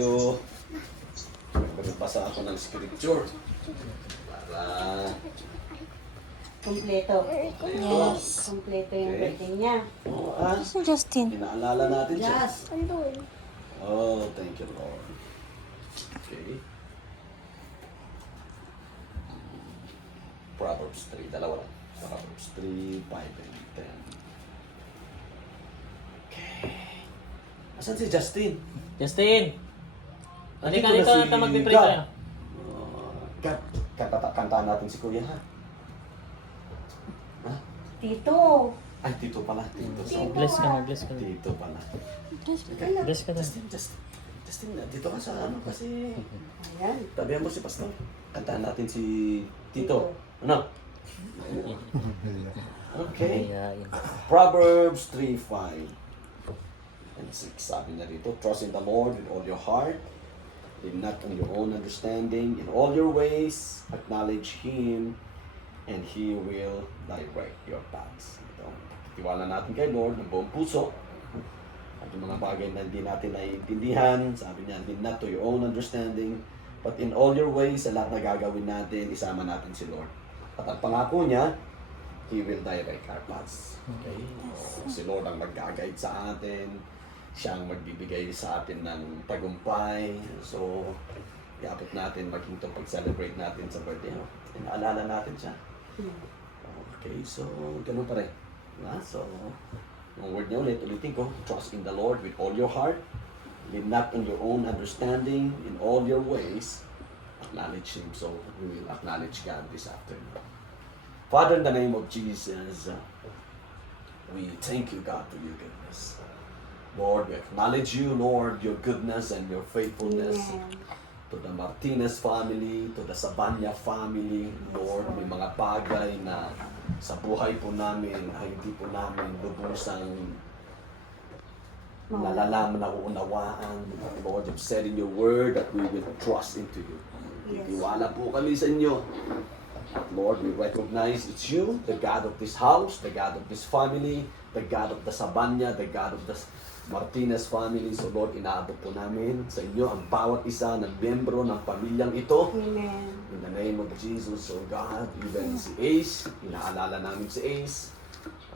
So, magbasa ako ng scripture para Kompleto. Yes. Kompleto yung birthday niya. Saan Justin? inaalala natin siya. Yes. Andun. Oh, thank you, Lord. Okay. Proverbs 3, dalawa lang. Proverbs 3, 5, and 10. Okay. Asan si Justin? Justin! Nandito Halika, na halika, si na magpipray Gab. tayo. Kantaan natin si Kuya, ha? Ha? Tito. Ay, Tito pala. Tito. Bless ka na, bless ka na. Tito pala. Bless ka na. Justin, dito ka sa ano kasi Ayan. tabihan mo si Pastor. Kantaan natin si Tito. Ano? Okay. Ayain. Proverbs 3:5 and 6. Sabi na dito, trust in the Lord with all your heart. Lean not on your own understanding. In all your ways, acknowledge Him, and He will direct your paths. Ito, tiwala natin kay Lord ng buong puso. At yung mga bagay na hindi natin naiintindihan, sabi niya, lean not to your own understanding, but in all your ways, sa lahat na gagawin natin, isama natin si Lord. At ang pangako niya, He will direct our paths. Okay? Si Lord ang mag-guide sa atin. Siya ang magbibigay sa atin ng tagumpay. So, iabot natin maging ito pag-celebrate natin sa birthday. Inaalala natin siya. Okay, so, ganun pa rin. So, ang word niya ulitin ko, trust in the Lord with all your heart. Lean not on your own understanding. In all your ways, acknowledge Him. So, we will acknowledge God this afternoon. Father, in the name of Jesus, we thank you, God, for your goodness. Lord, we acknowledge you, Lord, your goodness and your faithfulness. Amen. To the Martinez family, to the Sabanya family, Lord, may mga bagay na sa buhay po namin ay hindi po namin lubusang nalalaman na uunawaan. Lord, you've said in your word that we will trust into you. Yes. Iwala po kami sa inyo. Lord, we recognize it's you, the God of this house, the God of this family, the God of the Sabanya, the God of the Martinez family. So Lord, inaabot po namin sa inyo ang bawat isa ng miyembro ng pamilyang ito. Amen. In the name of Jesus, so God, even si Ace, inaalala namin si Ace.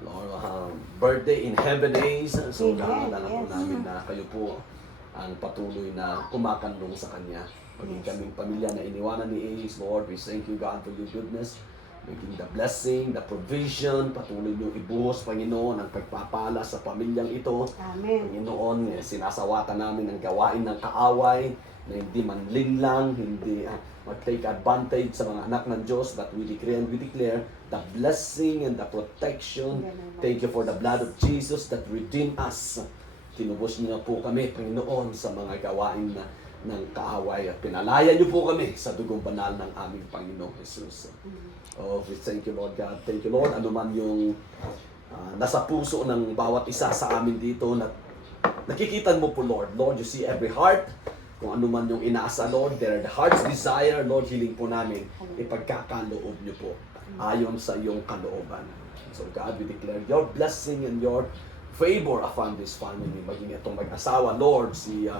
Lord, birthday in heaven, Ace. So God, Amen. alam po Yes. namin na kayo po ang patuloy na kumakandong sa Kanya. Maging kaming pamilya na iniwanan ni Ace, Lord, we thank you, God, for your goodness. Making the blessing, the provision, patuloy niyo ibuhos, Panginoon, ang pagpapala sa pamilyang ito. Amen. Panginoon, sinasawatan namin ang gawain ng kaaway na hindi manlinlang, hindi mag-take advantage sa mga anak ng Diyos, but we decree and we declare the blessing and the protection. Thank you for the blood of Jesus that redeemed us. Tinubos niyo na po kami, Panginoon, sa mga gawain ng kaaway at pinalaya niyo po kami sa dugong banal ng aming Panginoong Jesus. Oh, we thank you, Lord God. Thank you, Lord. Ano man yung nasa puso ng bawat isa sa amin dito na nakikita mo po, Lord. Lord, you see every heart. Kung ano man yung inaasa, Lord, their heart's desire, Lord, hiling po namin, ipagkakaloob niyo po ayon sa iyong kalooban. So God, we declare your blessing and your favor upon this family. Maging itong mag-asawa, Lord, si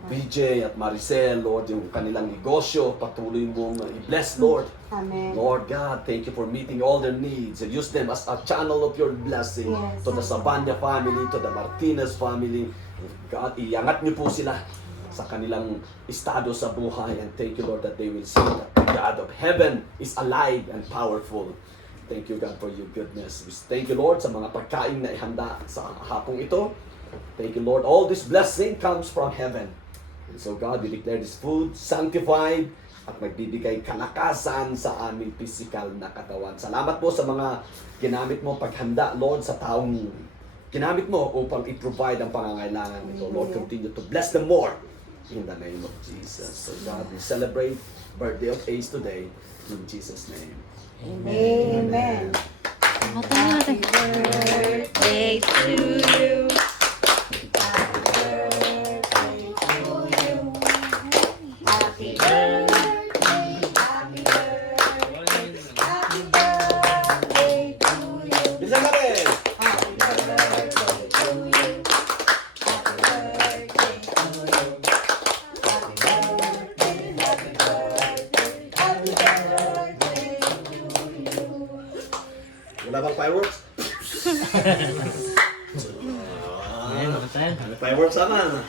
BJ at Maricel, Lord, yung kanilang negosyo, patuloy mong i-bless, Lord. Amen. Lord God, thank you for meeting all their needs and use them as a channel of your blessing. Yes. To the Sabanya family, to the Martinez family. God, iangat niyo po sila sa kanilang estado sa buhay. And thank you, Lord, that they will see that the God of heaven is alive and powerful. Thank you, God, for your goodness. Thank you, Lord, sa mga pagkain na ihanda sa hapong ito. Thank you, Lord. All this blessing comes from heaven. And so, God, we declare this food sanctified at magbibigay kalakasan sa aming physical na katawan. Salamat po sa mga ginamit mo paghanda, Lord, sa taong ginamit mo upang i-provide ang pangangailangan nito. Lord, continue to bless them more in the name of Jesus. So, God, we celebrate birthday of Ace today in Jesus' name. Amen. Happy birthday to you. Happy birthday to you. Happy birthday. Happy birthday. Happy birthday to you. Bilisan natin! Happy birthday to you. Happy birthday to you. Wala bang fireworks? Ayan, naman tayo. Fireworks sana.